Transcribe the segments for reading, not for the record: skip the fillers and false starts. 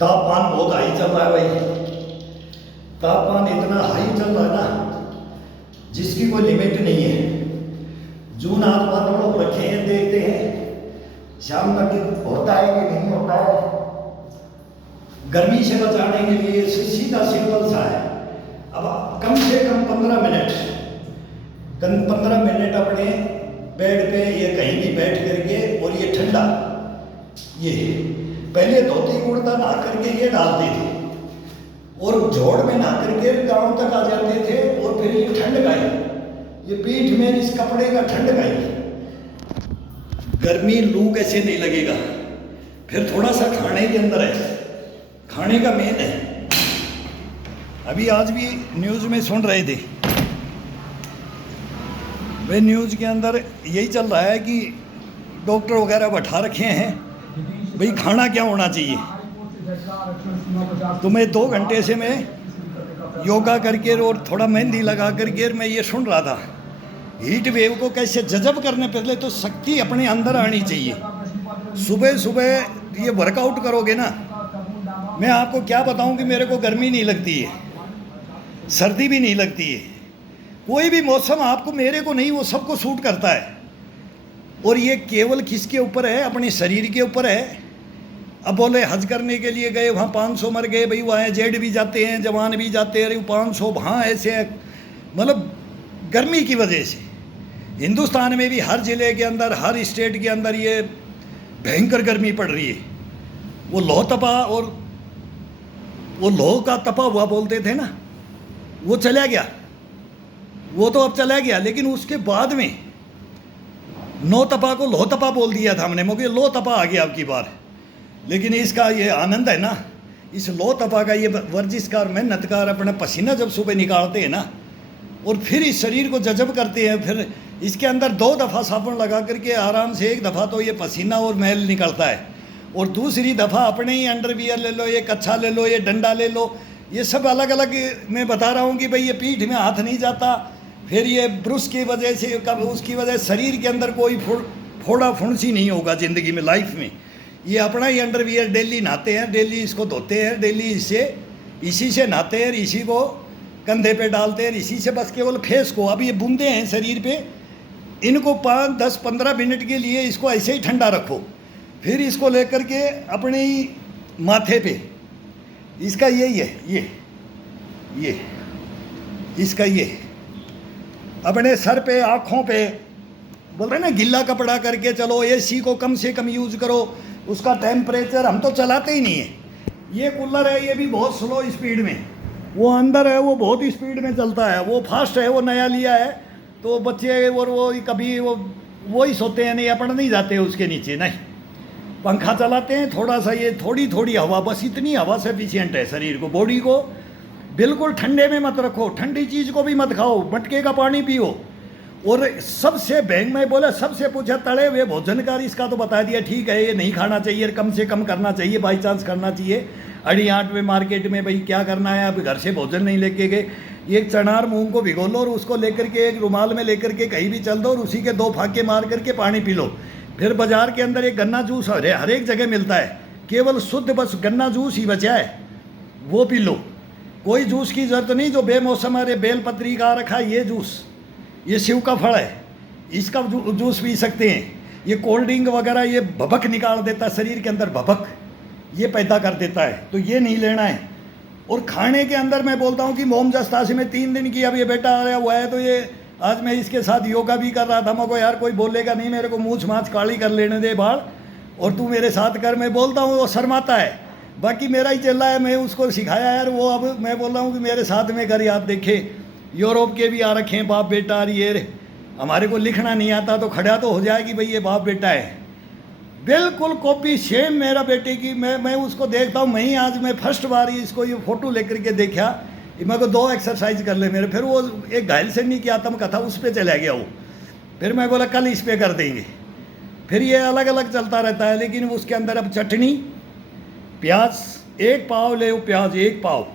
तापमान बहुत हाई चल रहा है भाई। तापमान इतना हाई चल रहा है ना जिसकी कोई लिमिट नहीं है। जून आसमान हम लोग रखे हैं, देखते हैं शाम तक होता है कि नहीं होता है। गर्मी से बचाने के लिए सीधा सिंपल सा है। अब कम से कम 15 मिनट अपने बेड पे या कहीं भी बैठ करके, और ये ठंडा, ये पहले धोती कुर्ता नहा करके ये डालते थे और जोड़ में नहा करके गांव तक आ जाते थे, और फिर ये ठंड गाई, ये पीठ में इस कपड़े का ठंड गाई, गर्मी लू कैसे नहीं लगेगा। फिर थोड़ा सा खाने के अंदर है, खाने का मेन है। अभी आज भी न्यूज़ में सुन रहे थे, वे न्यूज़ के अंदर यही चल रहा है कि डॉक्टर वगैरह बैठा रखे हैं भाई खाना क्या होना चाहिए। तो मैं 2 घंटे से मैं योगा करके और थोड़ा मेहंदी लगा करके मैं ये सुन रहा था, हीट वेव को कैसे जज़ब करने पहले तो शक्ति अपने अंदर आनी चाहिए। सुबह सुबह ये वर्कआउट करोगे ना, मैं आपको क्या बताऊं कि मेरे को गर्मी नहीं लगती है, सर्दी भी नहीं लगती है, कोई भी मौसम आपको, मेरे को नहीं, वो सबको सूट करता है। और ये केवल किसके ऊपर है? अपने शरीर के ऊपर है। अब बोले हज करने के लिए गए, वहाँ 500 मर गए भाई, वहाँ जेड भी जाते हैं, जवान भी जाते हैं, 500 वहाँ ऐसे है। मतलब गर्मी की वजह से हिंदुस्तान में भी हर ज़िले के अंदर, हर स्टेट के अंदर ये भयंकर गर्मी पड़ रही है। वो लौह तपा, और वो लोह का तपा हुआ बोलते थे ना, वो चला गया, वो तो अब चला गया। लेकिन उसके बाद में नौ तपा को लोह तपा बोल दिया था हमने, मुझे लोह तपा आ गया अब की बार। लेकिन इसका ये आनंद है ना, इस लोह तपा का, ये वर्जिशकार मेहनतकार अपना पसीना जब सुबह निकालते हैं ना, और फिर इस शरीर को जज़ब करते हैं, फिर इसके अंदर 2 दफ़ा साबुन लगा करके आराम से, 1 दफ़ा तो ये पसीना और मैल निकलता है, और दूसरी दफ़ा अपने ही अंडरवियर ले लो, ये कच्छा ले लो, ये डंडा ले लो, ये सब अलग अलग मैं बता रहा हूँ कि भाई ये पीठ में हाथ नहीं जाता। फिर ये ब्रुश की वजह से, कब उसकी वजह से शरीर के अंदर कोई फोड़ा फुंसी नहीं होगा ज़िंदगी में, लाइफ में। ये अपना ही अंडरवियर डेली नहाते हैं, डेली इसको धोते हैं, डेली इसी से नहाते हैं, इसी को कंधे पे डालते हैं, इसी से बस केवल फेस को, अब ये बूंदे हैं शरीर पे, इनको 5, 10, 15 मिनट के लिए इसको ऐसे ही ठंडा रखो। फिर इसको लेकर के अपने ही माथे पे, इसका यही है, ये इसका ये अपने सर पे, आँखों पे, बोल रहे ना गिल्ला कपड़ा करके चलो, एसी को कम से कम यूज़ करो, उसका टेम्परेचर हम तो चलाते ही नहीं है। ये कूलर है, ये भी बहुत स्लो स्पीड में, वो अंदर है वो बहुत स्पीड में चलता है, वो फास्ट है, वो नया लिया है, तो बच्चे और वो कभी वो ही सोते हैं, नहीं अपन नहीं जाते उसके नीचे, नहीं, पंखा चलाते हैं थोड़ा सा, ये थोड़ी हवा, बस इतनी हवा सफिशिएंट है शरीर को, बॉडी को। बिल्कुल ठंडे में मत रखो, ठंडी चीज़ को भी मत खाओ, मटके का पानी पियो। और सबसे बैंक में बोला, सबसे पूछा तले हुए भोजन का, इसका तो बता दिया ठीक है, ये नहीं खाना चाहिए, कम से कम करना चाहिए, बाई चांस करना चाहिए। अड़ी आठ में मार्केट में भाई क्या करना है, अब घर से भोजन नहीं लेके गए, एक चनार मूंग को भिगो लो और उसको लेकर के एक रुमाल में लेकर के कहीं भी चल दो, और उसी के 2 फाके मार करके पानी पी लो। फिर बाजार के अंदर एक गन्ना जूस हर एक जगह मिलता है, केवल शुद्ध बस गन्ना जूस ही बचा है, वो पी लो। कोई जूस की ज़रूरत नहीं जो बेमौसम, अरे बेलपत्री का रखा है ये जूस, ये शिव का फल है, इसका जूस पी सकते हैं। ये कोल्ड ड्रिंक वगैरह ये भभक निकाल देता है, शरीर के अंदर भभक ये पैदा कर देता है, तो ये नहीं लेना है। और खाने के अंदर मैं बोलता हूँ कि मोम जस्तासी में 3 दिन की, अब ये बेटा आया हुआ है, तो ये आज मैं इसके साथ योगा भी कर रहा था, मैं को यार कोई बोलेगा नहीं, मेरे को मूछ माछ काली कर लेने दे बाल, और तू मेरे साथ कर, मैं बोलता हूँ, वो शर्माता है, बाकी मेरा ही चल रहा है, मैं उसको सिखाया यार, वो अब मैं बोल रहा हूँ कि मेरे साथ में कर। आप देखे यूरोप के भी आ रखे हैं बाप बेटा, ये हमारे को लिखना नहीं आता तो खड़ा तो हो जाएगी भाई ये बाप बेटा है, बिल्कुल कॉपी सेम मेरा बेटे की। मैं उसको देखता हूँ, मैं फर्स्ट बार इसको ये फ़ोटो लेकर के देखा, मेरे को 2 एक्सरसाइज कर ले मेरे, फिर वो एक घायल सन्नी की आत्मकथा उस पर चला गया वो, फिर मैं बोला कल इस पर कर देंगे। फिर ये अलग अलग चलता रहता है, लेकिन उसके अंदर अब चटनी, प्याज 1 पाव ले लो, प्याज 1 पाव,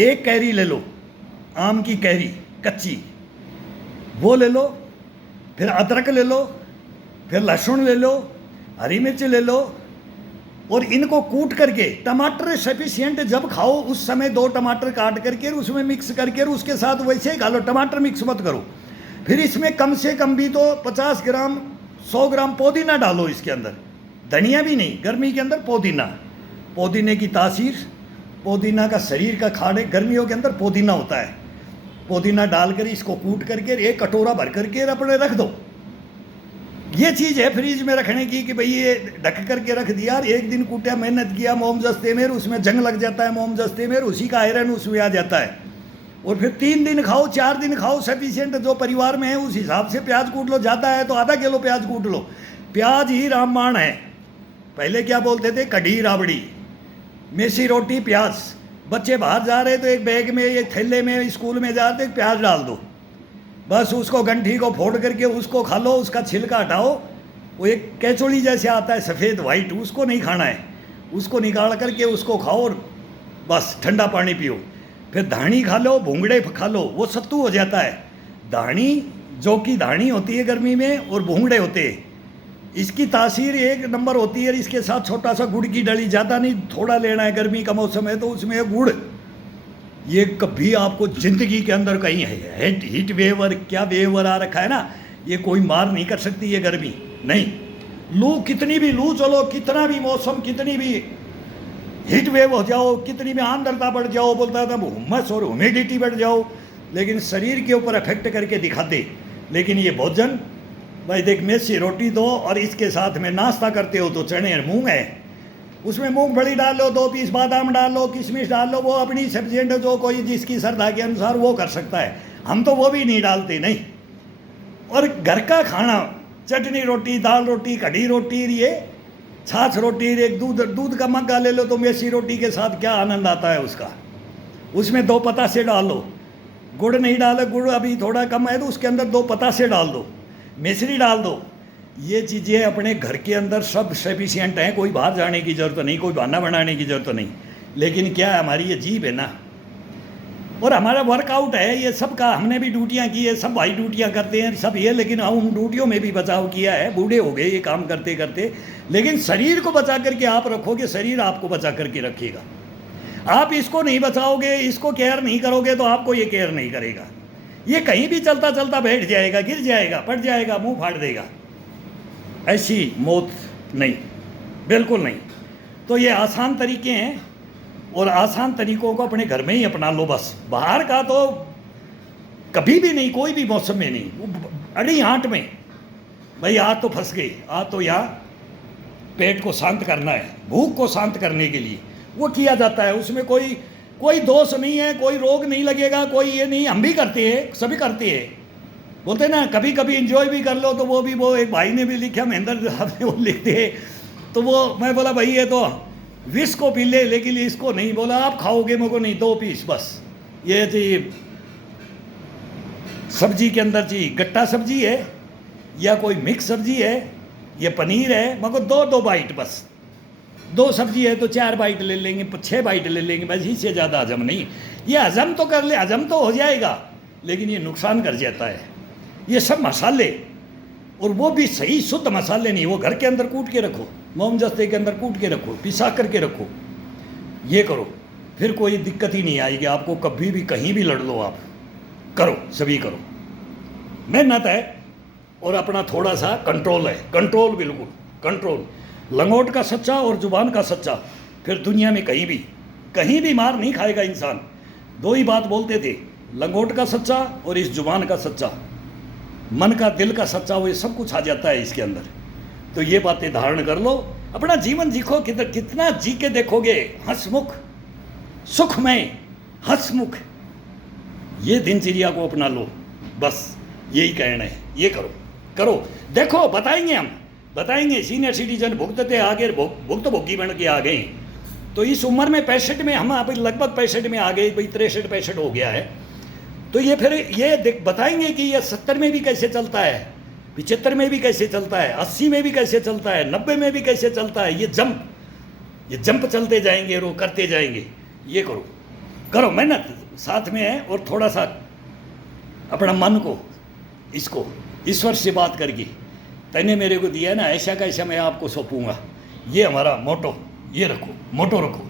1 कैरी ले लो, आम की कैरी कच्ची वो ले लो, फिर अदरक ले लो, फिर लहसुन ले लो, हरी मिर्च ले लो, और इनको कूट करके टमाटर सफिशिएंट जब खाओ उस समय 2 टमाटर काट करके उसमें मिक्स करके उसके साथ वैसे ही खा लो, टमाटर मिक्स मत करो। फिर इसमें कम से कम भी तो 50 ग्राम 100 ग्राम पुदीना डालो इसके अंदर, धनिया भी नहीं, गर्मी के अंदर पुदीना, पुदीने की तासीर, पुदीना का शरीर का खाने, गर्मियों के अंदर पुदीना होता है, पुदीना डालकर इसको कूट करके 1 कटोरा भर करके अपने रख दो। ये चीज़ है फ्रिज में रखने की कि भाई ये ढक करके रख दिया और एक दिन कूटा, मेहनत किया, मोम जस्ते में उसमें जंग लग जाता है, मोम जस्ते में उसी का आयरन उसमें आ जाता है। और फिर 3 दिन खाओ, 4 दिन खाओ, सफिशिएंट जो परिवार में है उस हिसाब से प्याज कूट लो, ज़्यादा है तो आधा किलो प्याज कूट लो। प्याज ही रामबाण है। पहले क्या बोलते थे, कढ़ी राबड़ी, मेसी रोटी, प्याज। बच्चे बाहर जा रहे तो एक बैग में, एक थैले में, स्कूल में जाते प्याज डाल दो, बस उसको गंठी को फोड़ करके उसको खा लो, उसका छिलका हटाओ, वो एक कैचोली जैसे आता है सफ़ेद वाइट, उसको नहीं खाना है, उसको निकाल करके उसको खाओ और बस ठंडा पानी पियो। फिर धानी खा लो, भूंगड़े खा लो, वो सत्तू हो जाता है। धानी, जो कि धानी होती है गर्मी में, और भूंगड़े होते हैं, इसकी तासीर 1 नंबर होती है। इसके साथ छोटा सा गुड़ की डली, ज़्यादा नहीं, थोड़ा लेना है, गर्मी का मौसम है तो उसमें गुड़। ये कभी आपको ज़िंदगी के अंदर कहीं है हीट वेव और क्या वेव आ रखा है ना, ये कोई मार नहीं कर सकती ये गर्मी, नहीं। लू, कितनी भी लू चलो, कितना भी मौसम, कितनी भी हीट वेव हो जाओ, कितनी भी आर्द्रता बढ़ जाओ, बोलता था हुमस और ह्यूमिडिटी बढ़ जाओ, लेकिन शरीर के ऊपर अफेक्ट करके दिखाते। लेकिन ये भोजन भाई देख, मेसी रोटी दो और इसके साथ में नाश्ता करते हो तो चने और मूंग है, उसमें मूंगफली डाल लो, 2 पीस बादाम डाल लो, किशमिश डाल लो, वो अपनी सब्जिएंट जो कोई जिसकी श्रद्धा के अनुसार वो कर सकता है, हम तो वो भी नहीं डालते, नहीं। और घर का खाना, चटनी रोटी, दाल रोटी, कढ़ी रोटी, ये छाछ रोटी, एक दूध का मग्गा ले लो तो मेसी रोटी के साथ क्या आनंद आता है उसका। उसमें 2 पतासे डाल लो, गुड़ नहीं डालो, गुड़ अभी थोड़ा कम है तो उसके अंदर 2 पतासे डाल दो, मिश्री डाल दो। ये चीज़ें अपने घर के अंदर सब सफिशिएंट हैं, कोई बाहर जाने की ज़रूरत नहीं, कोई बहाना बनाने की ज़रूरत नहीं। लेकिन क्या है, हमारी ये जीभ है ना, और हमारा वर्कआउट है ये सब का, हमने भी ड्यूटियाँ की है, सब भाई ड्यूटियाँ करते हैं सब ये, लेकिन हम ड्यूटियों में भी बचाव किया है, बूढ़े हो गए ये काम करते करते। लेकिन शरीर को बचा करके आप रखोगे, शरीर आपको बचा करके रखेगा। आप इसको नहीं बचाओगे, इसको केयर नहीं करोगे तो आपको ये केयर नहीं करेगा। ये कहीं भी चलता चलता बैठ जाएगा, गिर जाएगा, पड़ जाएगा, मुंह फाड़ देगा। ऐसी मौत नहीं, बिल्कुल नहीं। तो ये आसान तरीके हैं और आसान तरीकों को अपने घर में ही अपना लो बस। बाहर का तो कभी भी नहीं, कोई भी मौसम में नहीं। अड़ी आंट में भाई आज तो फंस गई, आज तो यहाँ पेट को शांत करना है, भूख को शांत करने के लिए वो किया जाता है। उसमें कोई दोष नहीं है, कोई रोग नहीं लगेगा, कोई ये नहीं। हम भी करते हैं, सभी करते हैं, बोलते ना कभी कभी एंजॉय भी कर लो। तो वो एक भाई ने भी लिखा, महेंद्र साहब ने वो लिखते हैं, तो वो मैं बोला भाई ये तो विष को पी ले, लेकिन इसको नहीं। बोला आप खाओगे, मेरे को नहीं, 2 पीस बस। ये जी सब्जी के अंदर जी गट्टा सब्जी है या कोई मिक्स सब्जी है, ये पनीर है, मेरे को 2 बाइट बस। 2 सब्जी है तो 4 बाइट ले लेंगे, 6 बाइट ले लेंगे बस, इससे ज़्यादा हजम नहीं। ये हजम तो कर ले, हजम तो हो जाएगा, लेकिन ये नुकसान कर जाता है। ये सब मसाले, और वो भी सही शुद्ध मसाले नहीं, वो घर के अंदर कूट के रखो, मोमजस्ते के अंदर कूट के रखो, पिसा करके रखो, ये करो, फिर कोई दिक्कत ही नहीं आएगी आपको। कभी भी कहीं भी लड़ लो, आप करो, सभी करो, मेहनत है और अपना थोड़ा सा कंट्रोल है, कंट्रोल, बिल्कुल कंट्रोल। लंगोट का सच्चा और जुबान का सच्चा, फिर दुनिया में कहीं भी मार नहीं खाएगा इंसान। 2 ही बात बोलते थे, लंगोट का सच्चा और इस जुबान का सच्चा, मन का, दिल का सच्चा, वो ये सब कुछ आ जाता है इसके अंदर। तो ये बातें धारण कर लो, अपना जीवन जीखो, कितना जी के देखोगे, हंसमुख, सुखमय, हंसमुख, ये दिनचर्या को अपना लो, बस यही कहना है। ये करो, देखो, बताएंगे, हम बताएंगे। सीनियर सिटीजन भुगतते आगे, भुक्तभोगी बन के आ गए। तो इस उम्र में 65 में, हम अभी लगभग 65 में आ गए, भाई 63-65 हो गया है। तो ये फिर ये बताएंगे कि ये 70 में भी कैसे चलता है, 75 में भी कैसे चलता है, 80 में भी कैसे चलता है, 90 में भी कैसे चलता है। ये जंप चलते जाएंगे, रो करते जाएंगे। ये करो, मेहनत साथ में है, और थोड़ा सा अपना मन को, इसको ईश्वर से बात करके, तैने मेरे को दिया ना, ऐसा कैसा मैं आपको सौंपूंगा। ये हमारा मोटो, ये रखो, मोटो रखो।